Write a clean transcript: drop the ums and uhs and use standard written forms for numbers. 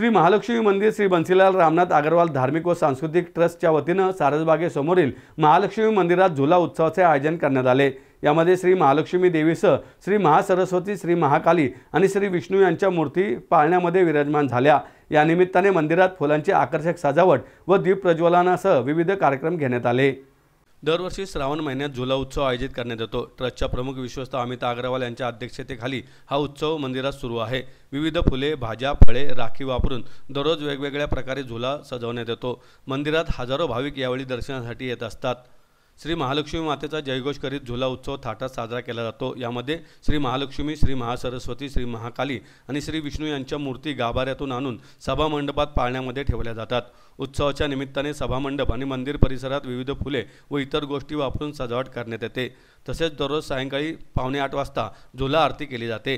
श्री महालक्ष्मी मंदिर श्री बन्सीलाल रामनाथ अग्रवाल धार्मिक व सांस्कृतिक ट्रस्टच्या वतीनं सारसबागेसमोरील महालक्ष्मी मंदिरात झुला उत्सवाचे आयोजन करण्यात आले। यामध्ये श्री महालक्ष्मी देवीसह श्री महासरस्वती, श्री महाकाली आणि श्री विष्णू यांच्या मूर्ती पाळण्यामध्ये विराजमान झाल्या। या निमित्ताने मंदिरात फुलांची आकर्षक सजावट व दीप प्रज्वलनासह विविध कार्यक्रम घेण्यात आले। दरवर्षी श्रावण महिन्यात झुला उत्सव आयोजित करण्यात येतो। ट्रस्टच्या प्रमुख विश्वस्त अमित अग्रवाल यांच्या अध्यक्षतेखाली हा उत्सव मंदिरात सुरू आहे। विविध फुले, भाज्या, फळे, राखी वापरून दररोज वेगवेगळ्या प्रकारे झुला सजवण्यात येतो। मंदिरात हजारो भाविक यावेळी दर्शनासाठी येत असतात। श्री महालक्ष्मी मातेचा जयघोष करीत झुला उत्सव थाटात साजरा केला जातो। यामध्ये श्री महालक्ष्मी, श्री महासरस्वती, श्री महाकाली आणि श्री विष्णू यांच्या मूर्ती गाभाऱ्यातून आणून सभामंडपात पाळण्यामध्ये ठेवल्या जातात। उत्सवाच्या निमित्ताने सभामंडप आणि मंदिर परिसरात विविध फुले व इतर गोष्टी वापरून सजावट करण्यात येते। तसेच दररोज सायंकाळी 7:45 वाजता झुला आरती केली जाते।